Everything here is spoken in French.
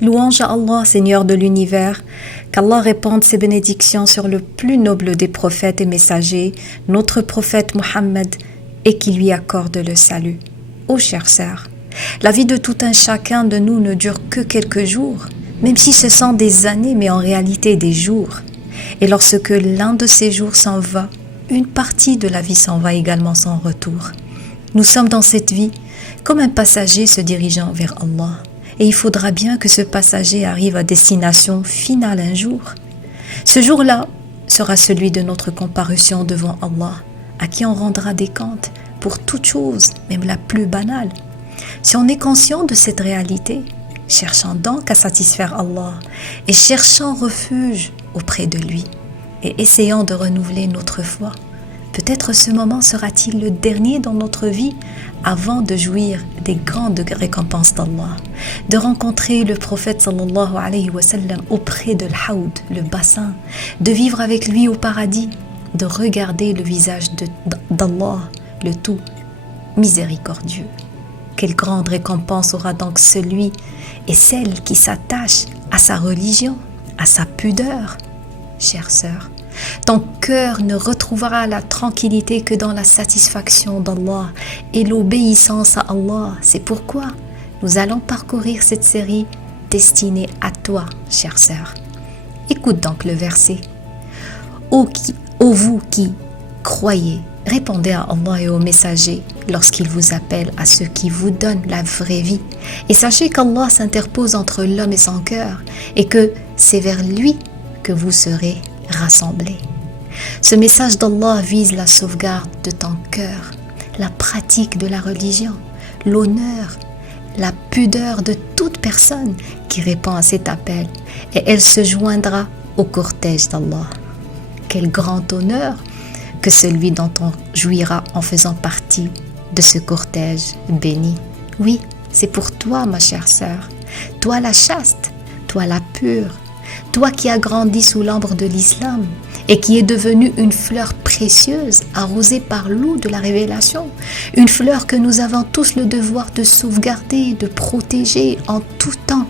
Louange à Allah, Seigneur de l'univers, qu'Allah répande ses bénédictions sur le plus noble des prophètes et messagers, notre prophète Mohammed, et qu'il lui accorde le salut. Ô chères sœurs, la vie de tout un chacun de nous ne dure que quelques jours, même si ce sont des années, mais en réalité des jours. Et lorsque l'un de ces jours s'en va, une partie de la vie s'en va également sans retour. Nous sommes dans cette vie comme un passager se dirigeant vers Allah. Et il faudra bien que ce passager arrive à destination finale un jour. Ce jour-là sera celui de notre comparution devant Allah, à qui on rendra des comptes pour toute chose, même la plus banale. Si on est conscient de cette réalité, cherchons donc à satisfaire Allah et cherchons refuge auprès de lui et essayons de renouveler notre foi. Peut-être ce moment sera-t-il le dernier dans notre vie avant de jouir des grandes récompenses d'Allah, de rencontrer le prophète sallallahu alayhi wa sallam auprès de l'Haoud, le bassin, de vivre avec lui au paradis, de regarder le visage d'Allah, le tout miséricordieux. Quelle grande récompense aura donc celui et celle qui s'attache à sa religion, à sa pudeur. Chère sœur, ton cœur ne retrouvera la tranquillité que dans la satisfaction d'Allah et l'obéissance à Allah. C'est pourquoi nous allons parcourir cette série destinée à toi, chère sœur. Écoute donc le verset. Ô vous qui croyez, répondez à Allah et aux messagers lorsqu'ils vous appellent à ce qui vous donne la vraie vie. Et sachez qu'Allah s'interpose entre l'homme et son cœur et que c'est vers lui que vous serez rassemblés. Ce message d'Allah vise la sauvegarde de ton cœur, la pratique de la religion, l'honneur, la pudeur de toute personne qui répond à cet appel, et elle se joindra au cortège d'Allah. Quel grand honneur que celui dont on jouira en faisant partie de ce cortège béni. Oui, c'est pour toi, ma chère sœur, toi la chaste, toi la pure, toi qui as grandi sous l'ombre de l'islam et qui est devenue une fleur précieuse arrosée par l'eau de la révélation, une fleur que nous avons tous le devoir de sauvegarder, de protéger en tout temps